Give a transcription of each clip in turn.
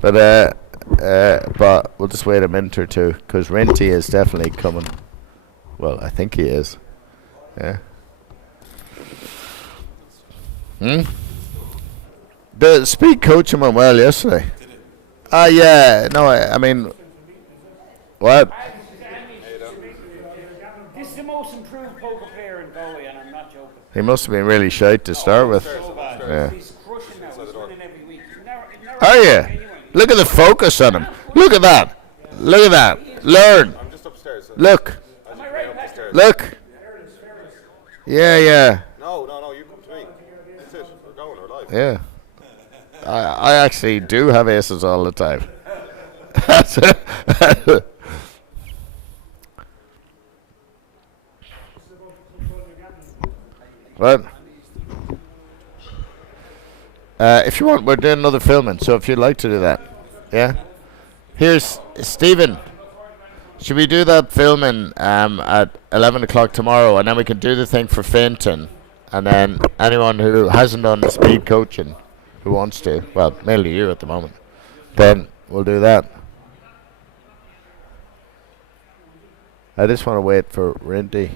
But we'll just wait a minute or two because Renty is definitely coming. Well, I think he is. Yeah. The speed coaching went well yesterday. Yeah. No, I mean, what? This is the most improved poker player in Galway, and I'm not joking. He must have been really shite to start with. So bad. Yeah. He's crushing now. He's winning every week. Are you? Look at the focus on him. Look at that. Look at that. Learn. I'm just upstairs. Look. Am I right, Pastor? Look. Yeah. No, you come to me. That's it. We're going, we're live. Yeah. I actually do have aces all the time. What? If you want, we're doing another filming, so if you'd like to do that. Yeah? Here's Stephen. Should we do that filming at 11 o'clock tomorrow, and then we can do the thing for Fenton, and then anyone who hasn't done the speed coaching, who wants to, well, mainly you at the moment, then we'll do that. I just want to wait for Rinty.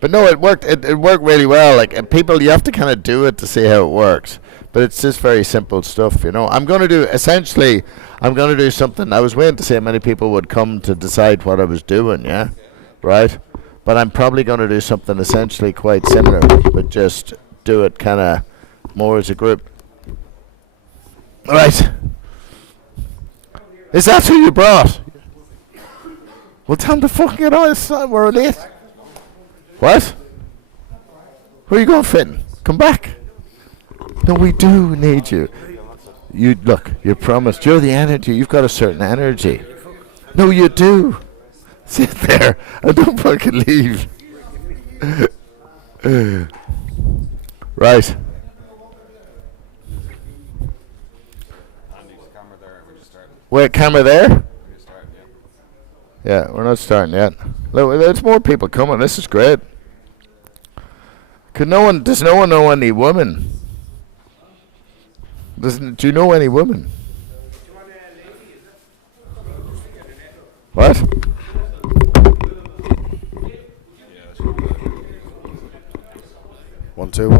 But no, it worked. It worked really well. Like people, you have to kind of do it to see how it works. But it's just very simple stuff, you know. I'm going to do something. I was waiting to see how many people would come to decide what I was doing. Yeah, right. But I'm probably going to do something essentially quite similar, but just do it kind of more as a group. All right. Is that who you brought? Well, tell them to fucking get on. We're late. What? Where are you going, Finn? Come back. No, we do need you. You look. You promised. You're the energy. You've got a certain energy. No, you do. Sit there and don't fucking leave. Right. Wait, camera there? Yeah, we're not starting yet. Look, there's more people coming. This is great. Does no one know any women? Do you know any women? What? One, two.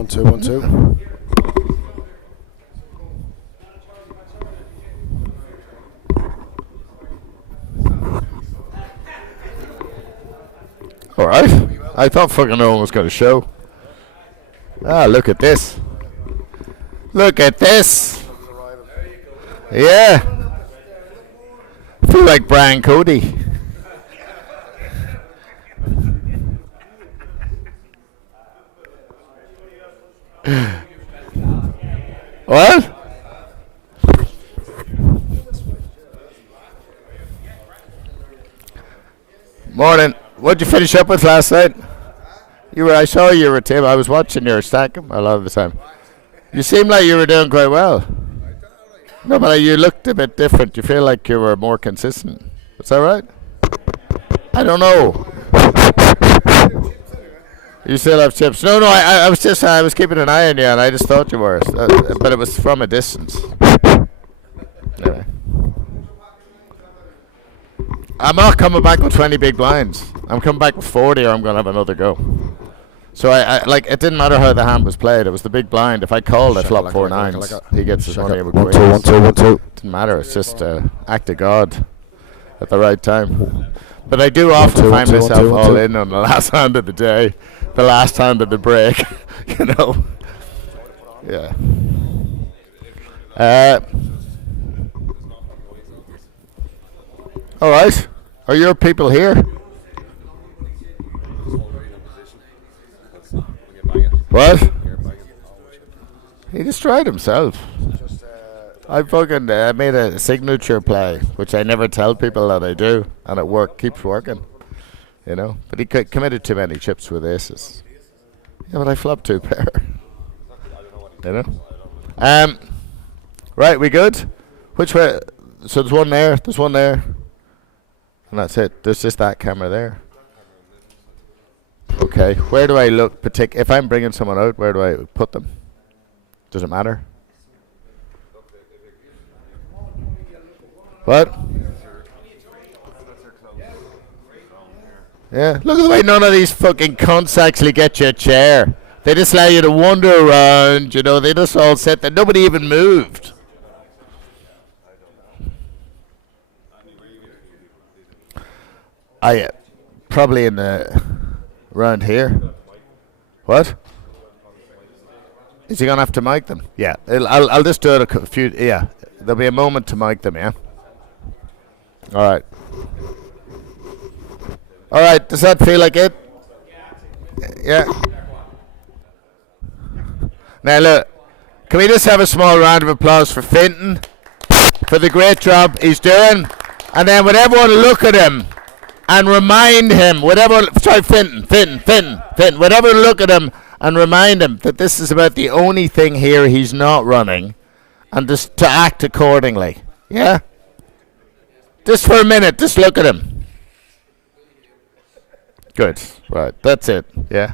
All right. I thought fucking no one was going to show. Ah, look at this. Look at this. Yeah. I feel like Brian Cody. What? Morning. What'd you finish up with last night? I saw you were Tim. I was watching your stack a lot of the time. You seemed like you were doing quite well. No, but you looked a bit different. You feel like you were more consistent. Is that right? I don't know. You still have chips? No, I was keeping an eye on you, and I just thought you were. But it was from a distance. Anyway. I'm not coming back with 20 big blinds. I'm coming back with 40, or I'm going to have another go. So it didn't matter how the hand was played. It was the big blind. If I called, I flopped 4 nines. He gets his money with queens. One, two. Didn't matter. It's just act of God at the right time. But I do often find myself all in on the last hand of the day, the last hand of the break. You know. Yeah. All right. Are your people here? What? He destroyed himself. I fucking made a signature play, which I never tell people that I do, and it keeps working. You know, but he committed too many chips with aces. Yeah, but I flopped 2 pair. You know. Right, we good? Which way? So there's one there. There's one there. And that's it. There's just that camera there. Okay, where do I look? If I'm bringing someone out, where do I put them? Does it matter? What? Yeah, look at the way none of these fucking cunts actually get you a chair. They just allow you to wander around, you know, they just all sit there. Nobody even moved. I probably in the around here. What? Is he gonna have to mic them? Yeah, I'll just do it a few. Yeah, there'll be a moment to mic them. Yeah. All right. All right. Does that feel like it? Yeah. Now look, can we just have a small round of applause for Finton for the great job he's doing, and then would everyone look at him and remind him, would everyone look at him and remind him that this is about the only thing here he's not running, and just to act accordingly. Yeah? Just for a minute, just look at him. Good. Right. That's it. Yeah.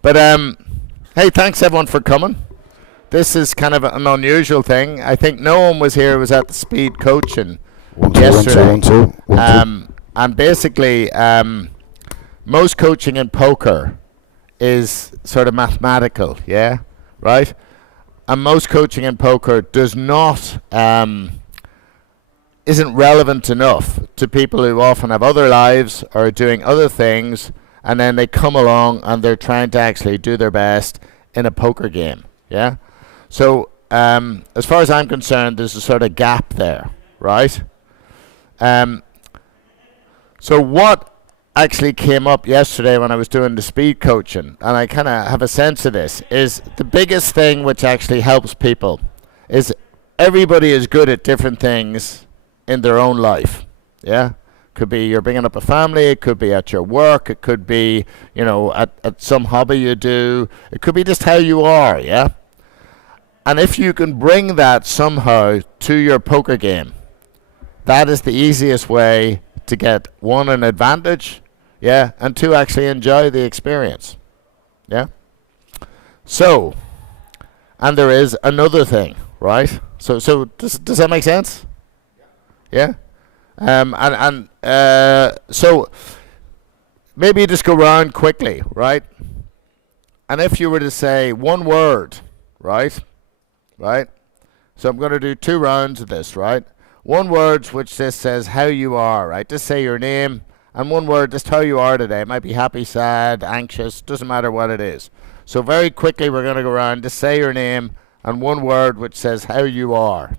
But hey, thanks everyone for coming. This is kind of an unusual thing. I think no one was here who was at the speed coaching yesterday. And basically, most coaching in poker is sort of mathematical, yeah? Right? And most coaching in poker does not, isn't relevant enough to people who often have other lives or are doing other things, and then they come along and they're trying to actually do their best in a poker game, yeah? So, as far as I'm concerned, there's a sort of gap there, right? So what actually came up yesterday when I was doing the speed coaching, and I kind of have a sense of this, is the biggest thing which actually helps people is everybody is good at different things in their own life, yeah? Could be you're bringing up a family, it could be at your work, it could be, you know, at some hobby you do, it could be just how you are, yeah? And if you can bring that somehow to your poker game, that is the easiest way to get, one, an advantage, yeah, and two, actually enjoy the experience, yeah? So, and there is another thing, right? So does that make sense? Yeah? So maybe you just go round quickly, right? And if you were to say one word, right? So I'm going to do 2 rounds of this, right? One word which just says how you are, right? Just say your name, and one word, just how you are today. It might be happy, sad, anxious, doesn't matter what it is. So very quickly we're going to go around, just say your name, and one word which says how you are.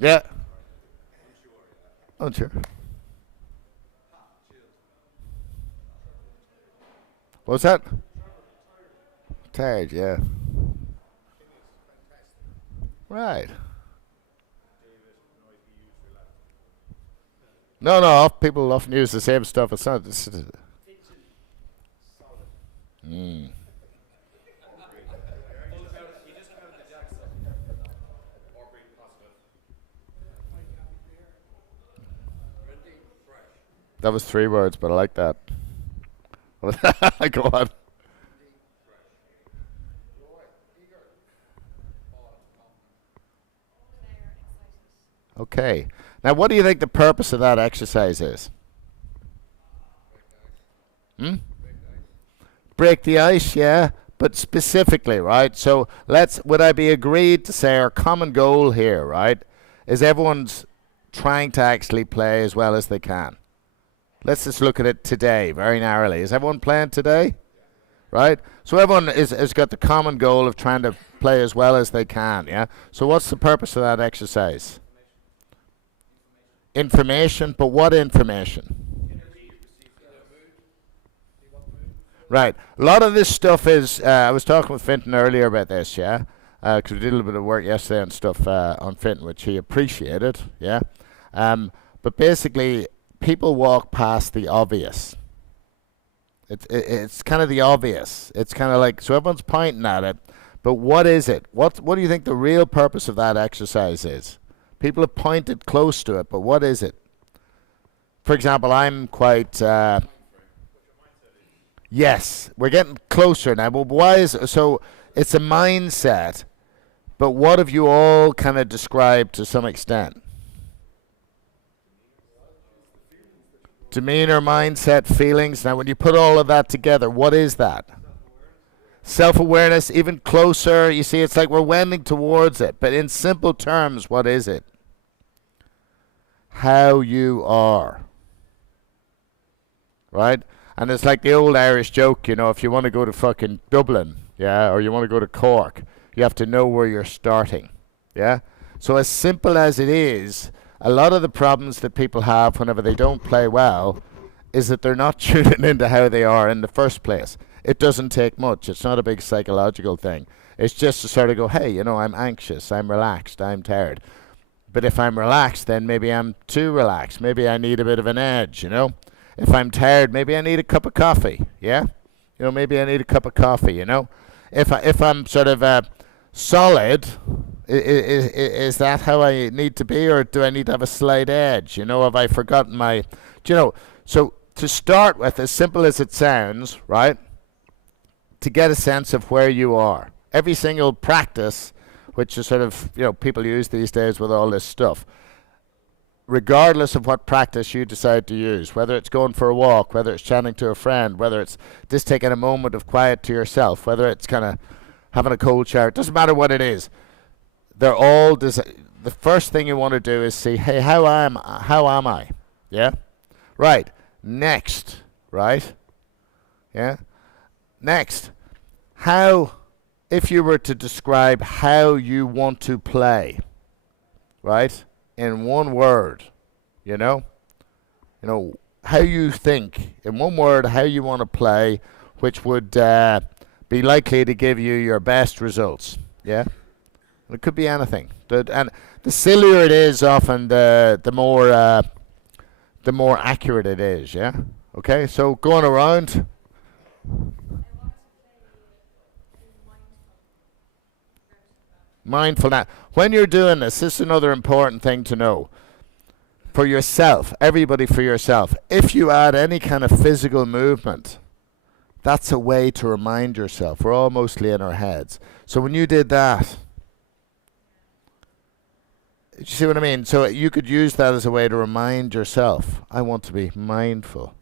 Yeah. Unsure. What's that? Tired, yeah. Right. No, people often use the same stuff. It's not. That was 3 words, but I like that. Go on. Okay. Now, what do you think the purpose of that exercise is? Break the ice, yeah, but specifically, right? So would I be agreed to say our common goal here, right, is everyone's trying to actually play as well as they can. Let's just look at it today, very narrowly. Is everyone playing today? Right? So everyone has got the common goal of trying to play as well as they can, yeah? So what's the purpose of that exercise? Information, but what information? Right. A lot of this stuff is, I was talking with Finton earlier about this, yeah? Because we did a little bit of work yesterday and stuff on Finton, which he appreciated, yeah? But basically, people walk past the obvious. It's kind of the obvious. It's kind of like, so everyone's pointing at it, but what is it? What do you think the real purpose of that exercise is? People have pointed close to it, but what is it? For example, I'm quite... yes, we're getting closer now, but why is... So it's a mindset, but what have you all kind of described to some extent? Demeanor, mindset, feelings. Now, when you put all of that together, what is that? Self-awareness, even closer. You see, it's like we're wending towards it. But in simple terms, what is it? How you are. Right? And it's like the old Irish joke, you know, if you want to go to fucking Dublin, yeah, or you want to go to Cork, you have to know where you're starting. Yeah? So as simple as it is, a lot of the problems that people have whenever they don't play well is that they're not tuning into how they are in the first place. It doesn't take much. It's not a big psychological thing. It's just to sort of go, hey, you know, I'm anxious, I'm relaxed, I'm tired. But if I'm relaxed, then maybe I'm too relaxed. Maybe I need a bit of an edge, you know. If I'm tired, maybe I need a cup of coffee, yeah? You know, maybe I need a cup of coffee, you know. If I'm sort of solid... Is that how I need to be, or do I need to have a slight edge? You know, have I forgotten my... Do you know, so to start with, as simple as it sounds, right, to get a sense of where you are. Every single practice, which is sort of, you know, people use these days with all this stuff, regardless of what practice you decide to use, whether it's going for a walk, whether it's chatting to a friend, whether it's just taking a moment of quiet to yourself, whether it's kind of having a cold shower, it doesn't matter what it is. They're all the first thing you want to do is see, hey, how am I? Yeah? Right. Next. Right? Yeah? Next. How, if you were to describe how you want to play, right? In one word, you know, how you think, in one word, how you want to play, which would be likely to give you your best results. Yeah? It could be anything. And the sillier it is, often the more accurate it is, yeah? Okay, so going around. Mindful. Now, when you're doing this is another important thing to know. For yourself, everybody for yourself, if you add any kind of physical movement, that's a way to remind yourself. We're all mostly in our heads. So when you did that, you see what I mean? So you could use that as a way to remind yourself, I want to be mindful.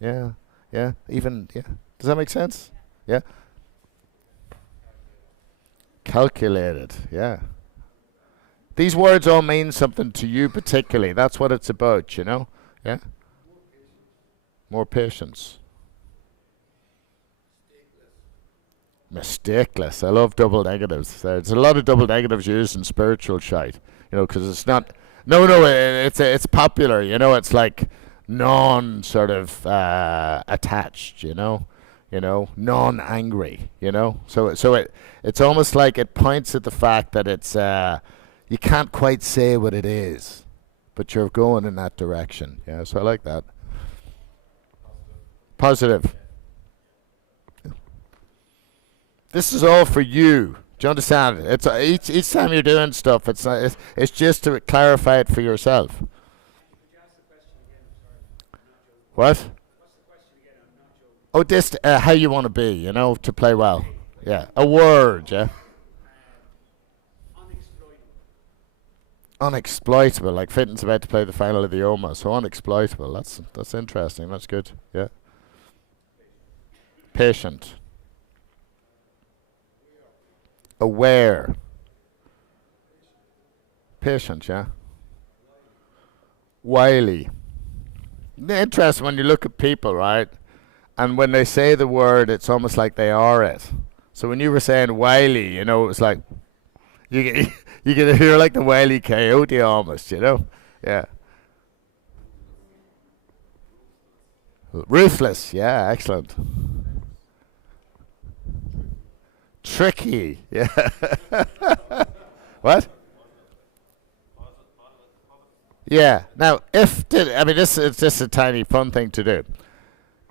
Yeah, yeah, even, yeah. Does that make sense? Yeah? Calculated, yeah. These words all mean something to you particularly. That's what it's about, you know? Yeah? More patience. Mistakeless. I love double negatives. There's a lot of double negatives used in spiritual shite. You know, because it's not... No, it's popular, you know? It's like non-sort of attached, you know? Non-angry, you know? So it's almost like it points at the fact that it's... you can't quite say what it is, but you're going in that direction. Yeah, so I like that. Positive. This is all for you. Do you understand? It's each time you're doing stuff, it's just to clarify it for yourself. What? Oh, just how you want to be, you know, to play well. Yeah, a word, yeah. Unexploitable, like Fitton's about to play the final of the OMA, so unexploitable. That's interesting. That's good. Yeah. Patient. Aware. Patient, yeah. Wily. Interesting when you look at people, right? And when they say the word, it's almost like they are it. So when you were saying wily, you know, it was like you get hear like the wily coyote almost, you know? Yeah. Ruthless, yeah, excellent. Tricky, yeah. What? Yeah. Now, I mean, this is just a tiny fun thing to do.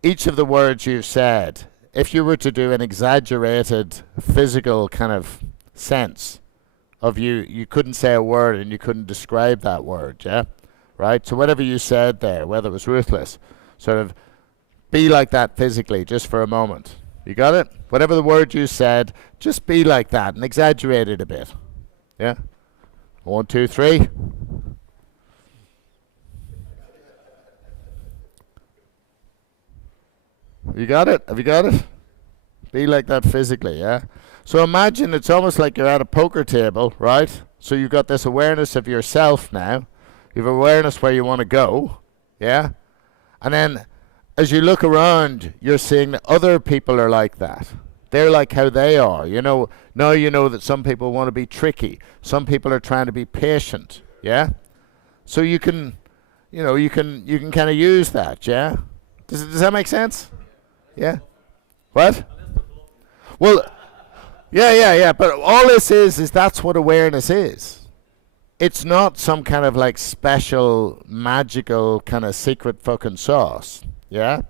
Each of the words you've said, if you were to do an exaggerated physical kind of sense of you couldn't say a word and you couldn't describe that word, yeah? Right? So whatever you said there, whether it was ruthless, sort of be like that physically just for a moment. You got it? Whatever the word you said, just be like that and exaggerate it a bit. Yeah? 1, 2, 3. You got it? Have you got it? Be like that physically, yeah? So imagine it's almost like you're at a poker table, right? So you've got this awareness of yourself now. You have awareness where you want to go, yeah? And then as you look around, you're seeing that other people are like that. They're like how they are. You know, now you know that some people want to be tricky. Some people are trying to be patient, yeah? So you can, you can kind of use that, yeah? Does that make sense? Yeah? What? Well, yeah. But all this is that's what awareness is. It's not some kind of like special, magical kind of secret fucking sauce. Yeah?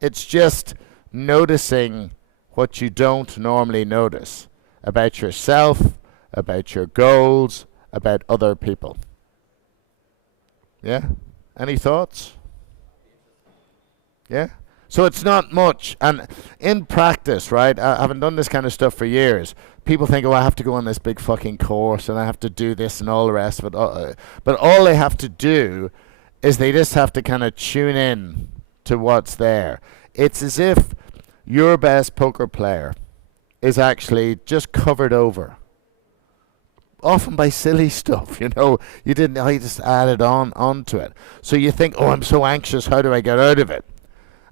It's just noticing what you don't normally notice about yourself, about your goals, about other people. Yeah? Any thoughts? Yeah? So it's not much. And in practice, right, I haven't done this kind of stuff for years. People think, oh, I have to go on this big fucking course and I have to do this and all the rest of it. But all they have to do is they just have to kind of tune in to what's there. It's as if your best poker player is actually just covered over. Often by silly stuff, you just added onto it. So you think, oh, I'm so anxious, how do I get out of it?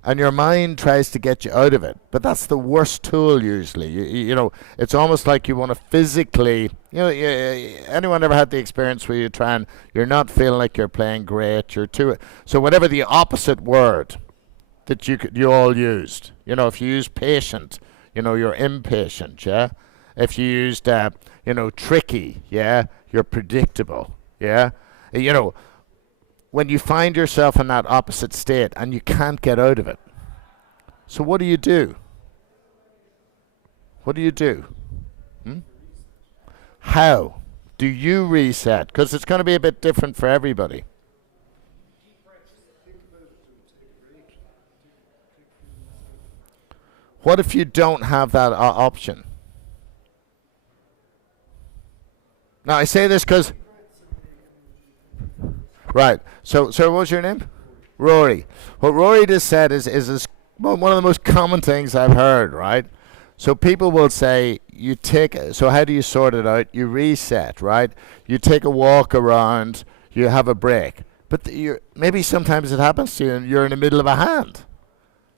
And your mind tries to get you out of it, but that's the worst tool usually. It's almost like you want to physically. Anyone ever had the experience where you're not feeling like you're playing great? So whatever the opposite word that you all used. If you use patient, you're impatient. Yeah. If you used tricky, yeah, you're predictable. Yeah. When you find yourself in that opposite state and you can't get out of it. So what do you do? What do you do? How do you reset? Because it's going to be a bit different for everybody. What if you don't have that option? Now I say this because... Right. So what was your name? Rory. What Rory just said is one of the most common things I've heard, right? So people will say, so how do you sort it out? You reset, right? You take a walk around, you have a break. But maybe sometimes it happens to you and you're in the middle of a hand.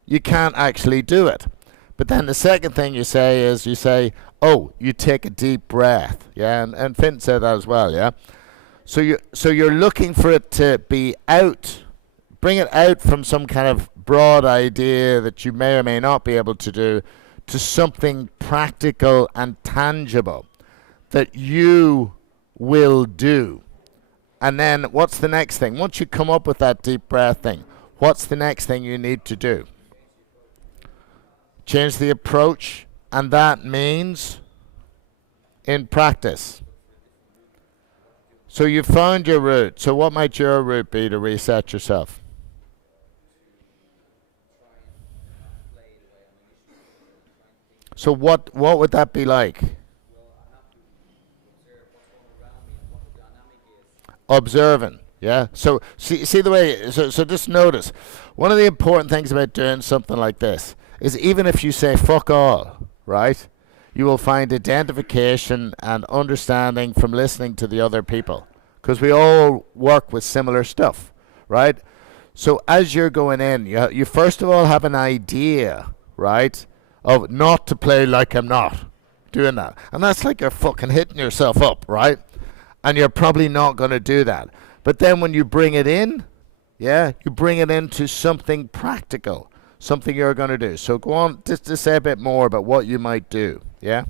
You can't actually do it. But then the second thing you say is, you take a deep breath. Yeah, and Finn said that as well, yeah? So you're looking for it to be out, bring it out from some kind of broad idea that you may or may not be able to do to something practical and tangible that you will do. And then what's the next thing? Once you come up with that deep breath thing, what's the next thing you need to do? Change the approach, and that means in practice. So you found your route. So what might your route be to reset yourself? So what would that be like? Observing, yeah. So see the way. So just notice. One of the important things about doing something like this is even if you say fuck all, right? You will find identification and understanding from listening to the other people, because we all work with similar stuff, right? So as you're going in, you first of all have an idea, right, of not to play like I'm not doing that. And that's like you're fucking hitting yourself up, right? And you're probably not going to do that. But then when you bring it in, yeah, you bring it into something practical, something you're going to do. So go on, just to say a bit more about what you might do, yeah?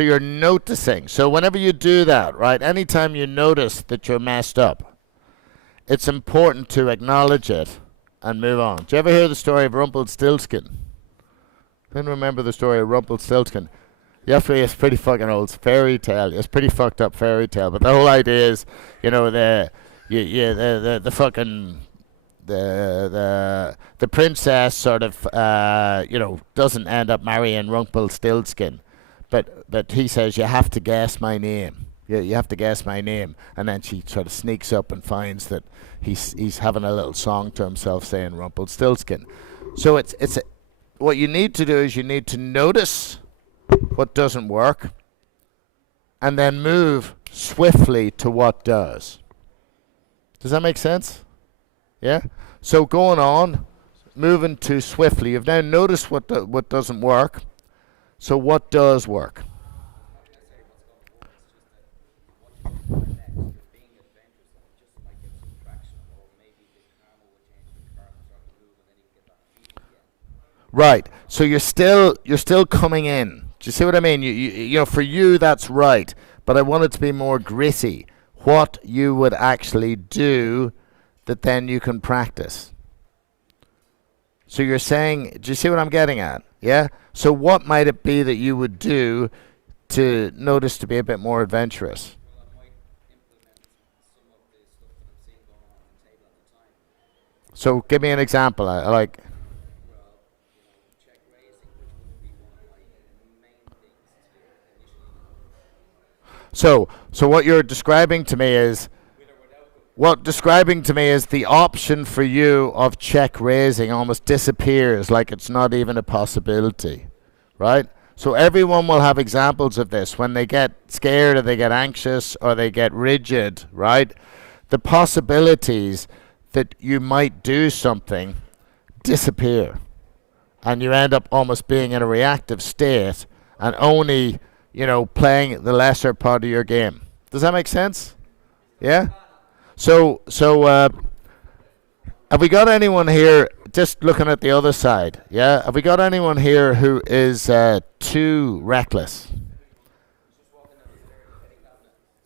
So you're noticing. So whenever you do that, right, anytime you notice that you're messed up, it's important to acknowledge it and move on. Do you ever hear the story of Rumpelstiltskin? Anyone remember the story of Rumpelstiltskin? It's pretty fucking old. It's fairy tale. It's pretty fucked up fairy tale. But the whole idea is, the fucking the princess sort of doesn't end up marrying Rumpelstiltskin, but he says you have to guess my name. You have to guess my name, and then she sort of sneaks up and finds that he's having a little song to himself saying Rumpelstiltskin. So what you need to do is you need to notice what doesn't work, and then move swiftly to what does. Does that make sense? Yeah? So going on, moving too swiftly. You've now noticed what doesn't work. So what does work? Right. So you're still coming in. Do you see what I mean? You for you that's right, but I want it to be more gritty. What you would actually do that then you can practice. So you're saying, do you see what I'm getting at? Yeah? So what might it be that you would do to notice to be a bit more adventurous? So give me an example. I like... So what you're describing to me is... the option for you of check raising almost disappears, like it's not even a possibility, right? So everyone will have examples of this when they get scared or they get anxious or they get rigid, right? The possibilities that you might do something disappear, and you end up almost being in a reactive state and only, playing the lesser part of your game. Does that make sense? Yeah? So have we got anyone here, just looking at the other side, yeah? Have we got anyone here who is too reckless?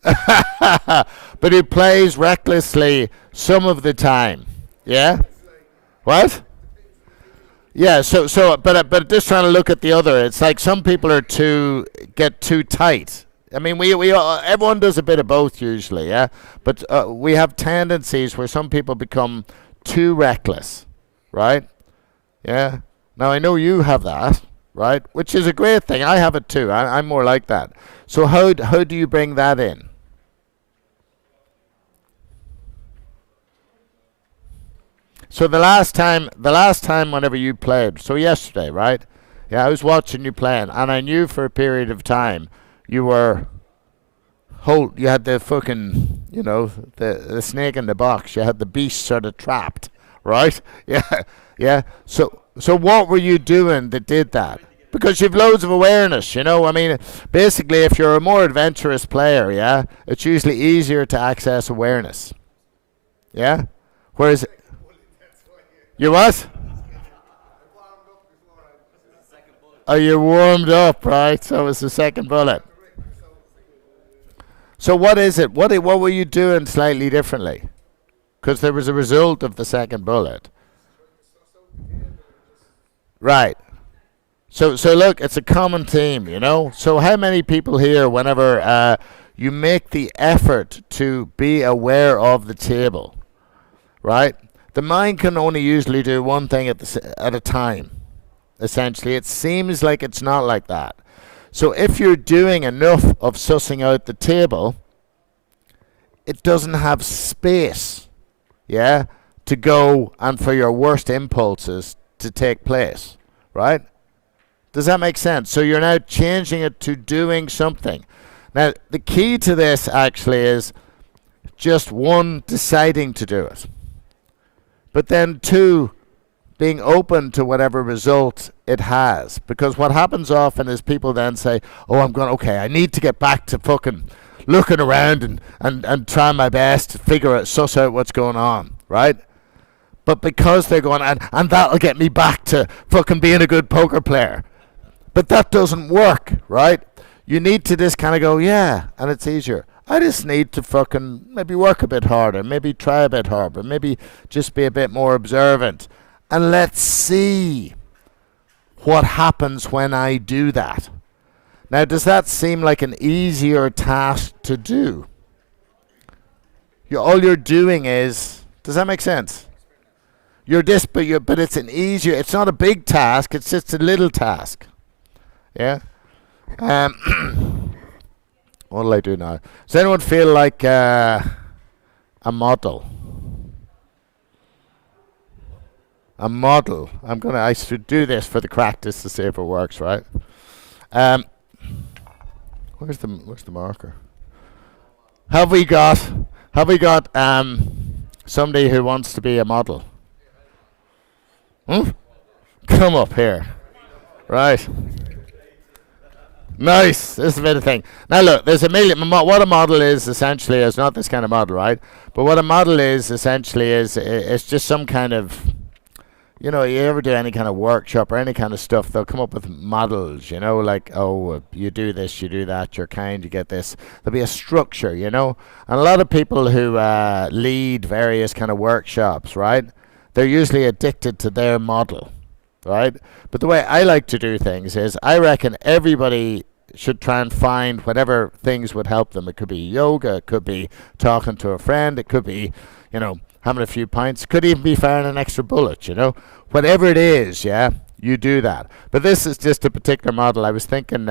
But who plays recklessly some of the time, yeah? What? Yeah, but just trying to look at the other, it's like some people get too tight. I mean, everyone does a bit of both usually, yeah? But we have tendencies where some people become too reckless, right? Yeah? Now, I know you have that, right? Which is a great thing. I have it too. I'm more like that. So how do you bring that in? So the last time whenever you played, so yesterday, right? Yeah, I was watching you playing, and I knew for a period of time you had the fucking, the snake in the box. You had the beast sort of trapped, right? Yeah. So what were you doing that did that? Because you've loads of awareness, I mean, basically, if you're a more adventurous player, yeah, it's usually easier to access awareness. Yeah? Whereas... You what? Oh, you warmed up, right? So it's the second bullet. So what is it? What were you doing slightly differently? Because there was a result of the second bullet. Right. So look, it's a common theme, So how many people here, whenever you make the effort to be aware of the table, right? The mind can only usually do one thing at a time, essentially. It seems like it's not like that. So if you're doing enough of sussing out the table, it doesn't have space, yeah, to go and for your worst impulses to take place, right? Does that make sense? So you're now changing it to doing something. Now, the key to this actually is just one, deciding to do it. But then two, being open to whatever result it has. Because what happens often is people then say, I need to get back to fucking looking around and trying my best to suss out what's going on, right? But because they're going, and that'll get me back to fucking being a good poker player. But that doesn't work, right? you need to just kind of go, yeah, and it's easier. I just need to fucking maybe work a bit harder, maybe try a bit harder, maybe just be a bit more observant. And let's see what happens when I do that. Now, does that seem like an easier task to do? All you're doing is, does that make sense? But it's an easier, it's not a big task, it's just a little task. Yeah? What'll I do now? Does anyone feel like a model? A model. I should do this for the practice to see if it works, right? Where's the marker? Have we got somebody who wants to be a model? Come up here. Right. Nice. This is a bit of thing. Now look, there's a million. What a model is essentially is not this kind of model, right? But what a model is essentially is it's just some kind of, you ever do any kind of workshop or any kind of stuff, they'll come up with models, like, oh, you do this, you do that, you're kind, you get this. There'll be a structure, And a lot of people who lead various kind of workshops, right? They're usually addicted to their model, right? But the way I like to do things is I reckon everybody should try and find whatever things would help them. It could be yoga, it could be talking to a friend, it could be, having a few pints, it could even be firing an extra bullet, Whatever it is, yeah, you do that. But this is just a particular model. I was thinking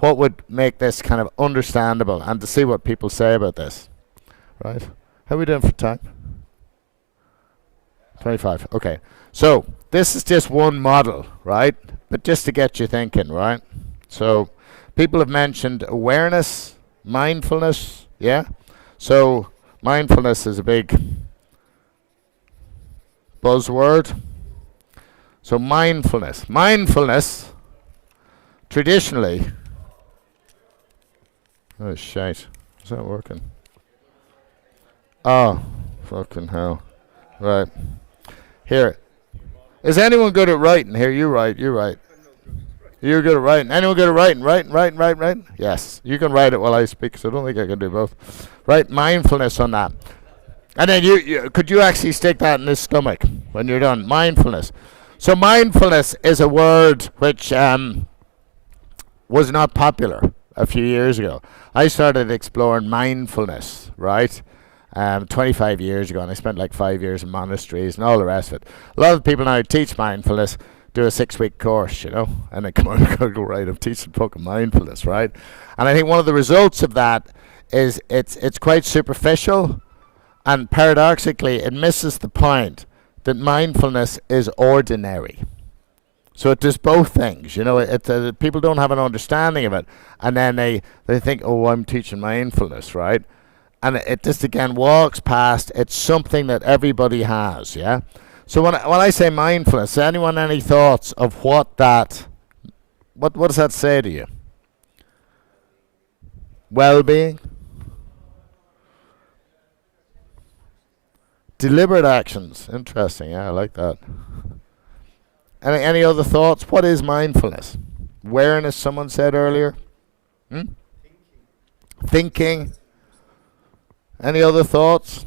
what would make this kind of understandable and to see what people say about this, right? How are we doing for time? 25, okay. So this is just one model, right? But just to get you thinking, right? So people have mentioned awareness, mindfulness, yeah? So mindfulness is a big buzzword. So mindfulness, traditionally, oh shite, is that working? Oh, fucking hell. Right. Here. Is anyone good at writing? Here, you write. You're good at writing. Anyone good at writing? Yes. You can write it while I speak, so I don't think I can do both. Right, mindfulness on that. And then could you actually stick that in his stomach when you're done? Mindfulness. So mindfulness is a word which was not popular a few years ago. I started exploring mindfulness, right? 25 years ago, and I spent like 5 years in monasteries and all the rest of it. A lot of people now who teach mindfulness do a 6-week course, and they come out and go, right, I'm teaching fucking mindfulness, right? And I think one of the results of that is it's quite superficial, and paradoxically, it misses the point that mindfulness is ordinary. So it does both things, people don't have an understanding of it, and then they think, oh, I'm teaching mindfulness, right? And it just again walks past, it's something that everybody has, yeah? So when I say mindfulness, anyone any thoughts of what does that say to you? Well-being? Deliberate actions. Interesting. Yeah, I like that. Any other thoughts? What is mindfulness? Awareness, someone said earlier. Thinking. Any other thoughts?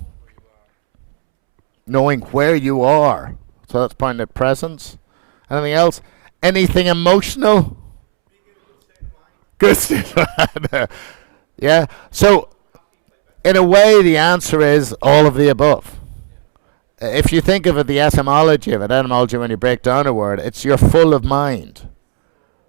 Knowing where you are. So that's pointing at presence. Anything else? Anything emotional? Good. Yeah. So, in a way, the answer is all of the above. If you think of it, the etymology of it, etymology when you break down a word, it's you're full of mind.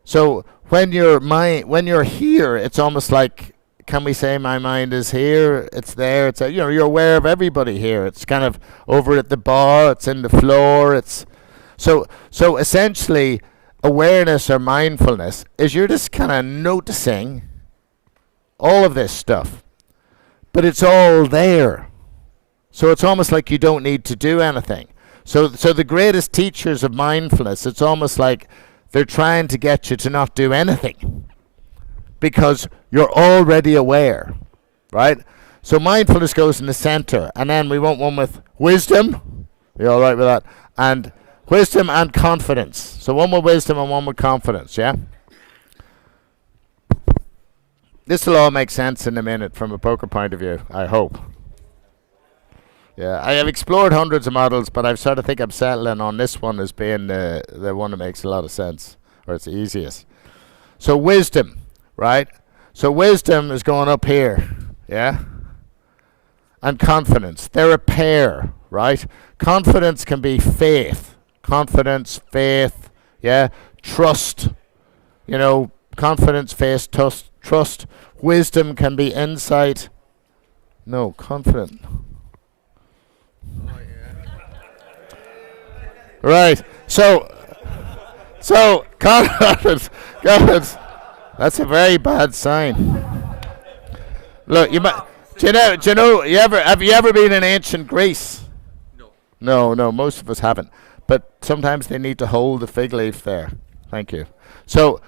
So when you're here, it's almost like, can we say my mind is here? It's there. It's you're aware of everybody here. It's kind of over at the bar. It's in the floor. It's so essentially, awareness or mindfulness is you're just kind of noticing all of this stuff, but it's all there. So it's almost like you don't need to do anything. So the greatest teachers of mindfulness, it's almost like they're trying to get you to not do anything because you're already aware, right? So mindfulness goes in the center, and then we want one with wisdom. You all right with that? And wisdom and confidence. So one with wisdom and one with confidence, yeah? this will all make sense in a minute from a poker point of view, I hope. Yeah, I have explored hundreds of models, but I sort of think I'm settling on this one as being the one that makes a lot of sense, or it's the easiest. So wisdom, right? So wisdom is going up here, yeah? And confidence. They're a pair, right? Confidence can be faith. Confidence, faith, yeah? Trust. You know, confidence, faith, trust. Wisdom can be insight. No, confident. Right. So confidence. That's a very bad sign. Look, you might. Do you know? Have you ever been in ancient Greece? No. No. Most of us haven't. But sometimes they need to hold the fig leaf there. Thank you. So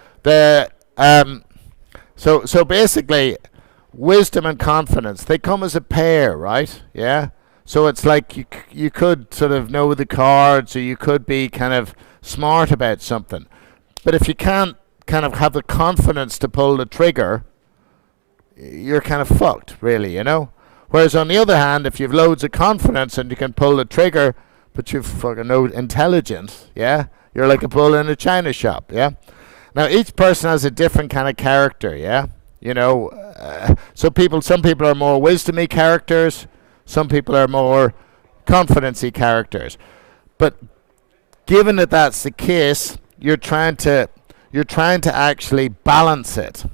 so basically, wisdom and confidence, they come as a pair, right? Yeah. So it's like you could sort of know the cards, or you could be kind of smart about something. But if you can't kind of have the confidence to pull the trigger, you're kind of fucked, really, you know? Whereas on the other hand, if you've loads of confidence and you can pull the trigger, but you've fucking no intelligence, yeah? You're like a bull in a china shop, yeah? Now, each person has a different kind of character, yeah? You know, some people are more wisdomy characters. Some people are more confidency characters. But given that that's the case, you're trying to actually balance it.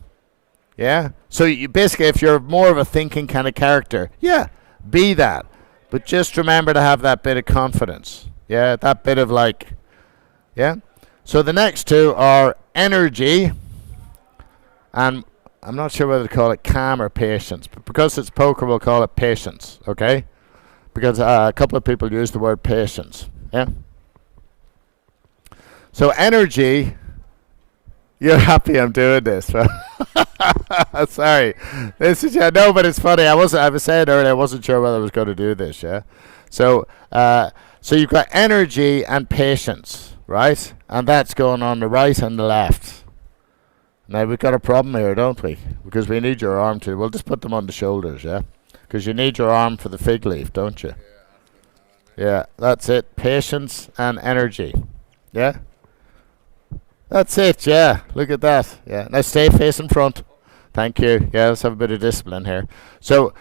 Yeah? So you basically, if you're more of a thinking kind of character, yeah, be that. But just remember to have that bit of confidence. Yeah, that bit of like, yeah? So the next two are energy, and I'm not sure whether to call it calm or patience, but because it's poker, we'll call it patience, okay? Because a couple of people use the word patience, yeah? So energy, you're happy I'm doing this, right? Sorry. This is, yeah, no, but it's funny. I was saying earlier, I wasn't sure whether I was going to do this, yeah? So you've got energy and patience, right? And that's going on the right and the left. Now, we've got a problem here, don't we? Because we need your arm to... We'll just put them on the shoulders, yeah? Because you need your arm for the fig leaf, don't you? Yeah, that's it. Patience and energy. Yeah? That's it, yeah. Look at that. Yeah. Now, stay facing front. Thank you. Yeah, let's have a bit of discipline here. So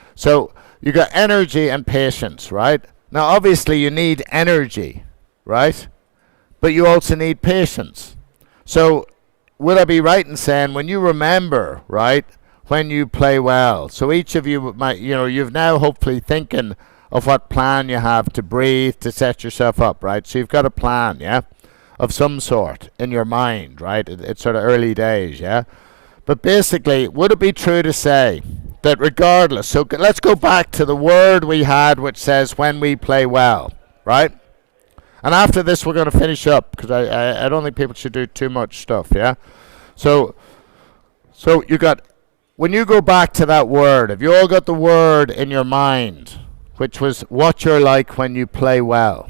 you got energy and patience, right? Now, obviously, you need energy, right? But you also need patience. So... would I be right in saying when you remember, right, when you play well, so each of you might, you know, you've now hopefully thinking of what plan you have to breathe, to set yourself up, right? So you've got a plan, yeah, of some sort in your mind, right? It's sort of early days, yeah? But basically, would it be true to say that regardless, so let's go back to the word we had which says when we play well, right? And after this, we're going to finish up, because I don't think people should do too much stuff, yeah? So you got, when you go back to that word, have you all got the word in your mind, which was what you're like when you play well?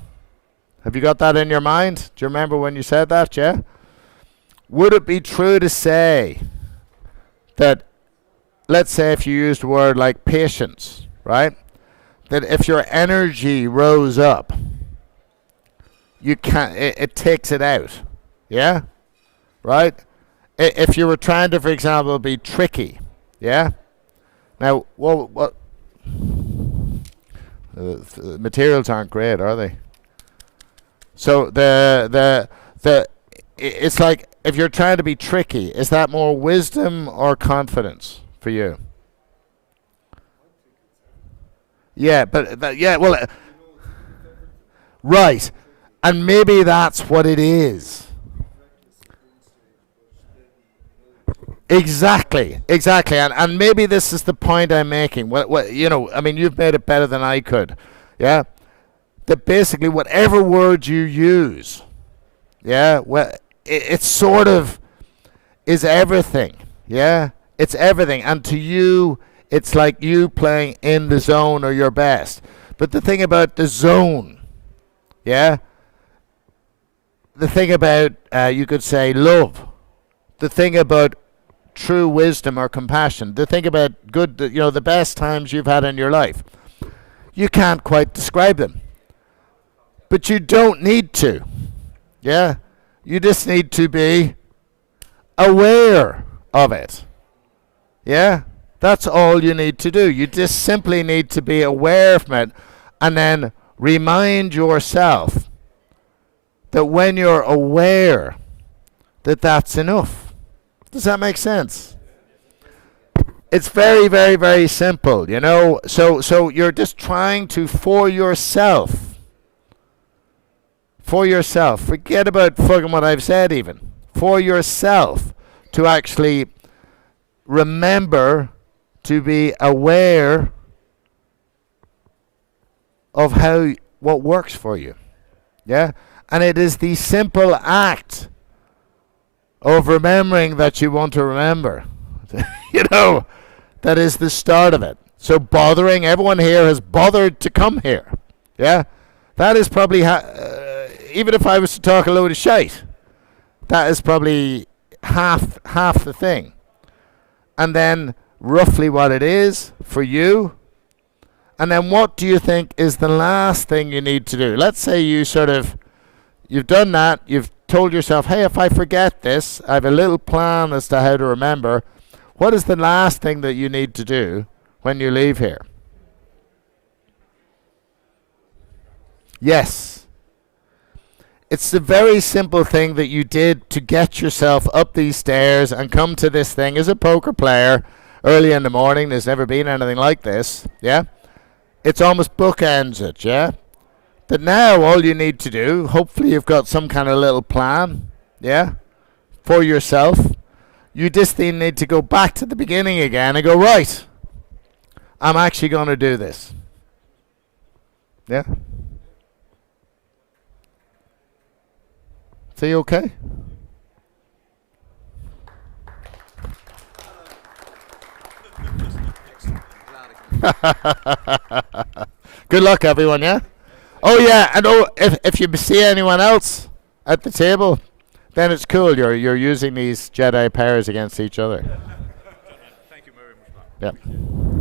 Have you got that in your mind? Do you remember when you said that, yeah? Would it be true to say that, let's say if you used a word like patience, right? That if your energy rose up, you can't, it takes it out, yeah, right? If you were trying to, for example, be tricky, yeah. Now, what? The materials aren't great, are they? So it's like if you're trying to be tricky, is that more wisdom or confidence for you? Yeah, but yeah, well, right. And maybe that's what it is. Exactly. And maybe this is the point I'm making. Well, you know, I mean, you've made it better than I could. Yeah? That basically whatever word you use, yeah, well, it sort of is everything. Yeah? It's everything. And to you, it's like you playing in the zone or your best. But the thing about the zone, yeah? The thing about, you could say, love. The thing about true wisdom or compassion, to think about the best times you've had in your life. You can't quite describe them. But you don't need to. Yeah? You just need to be aware of it. Yeah? That's all you need to do. You just simply need to be aware of it and then remind yourself that when you're aware that that's enough. Does that make sense? It's very, very, very simple, you know. So you're just trying to, for yourself, forget about fucking what I've said even, for yourself, to actually remember to be aware of what works for you. Yeah? And it is the simple act of remembering that you want to remember. You know, that is the start of it. So bothering, everyone here has bothered to come here. Yeah? That is probably, even if I was to talk a load of shite, that is probably half the thing. And then roughly what it is for you. And then what do you think is the last thing you need to do? Let's say you've done that, you've told yourself, hey, if I forget this, I have a little plan as to how to remember. What is the last thing that you need to do when you leave here? Yes. It's the very simple thing that you did to get yourself up these stairs and come to this thing as a poker player early in the morning. There's never been anything like this. Yeah? It's almost bookends it, yeah? That now all you need to do, hopefully you've got some kind of little plan, yeah, for yourself. You just then need to go back to the beginning again and go, right, I'm actually going to do this. Yeah? Is he okay? Good luck, everyone, yeah? Oh, yeah, and if you see anyone else at the table, then it's cool. You're using these Jedi powers against each other. Thank you very much. Yeah.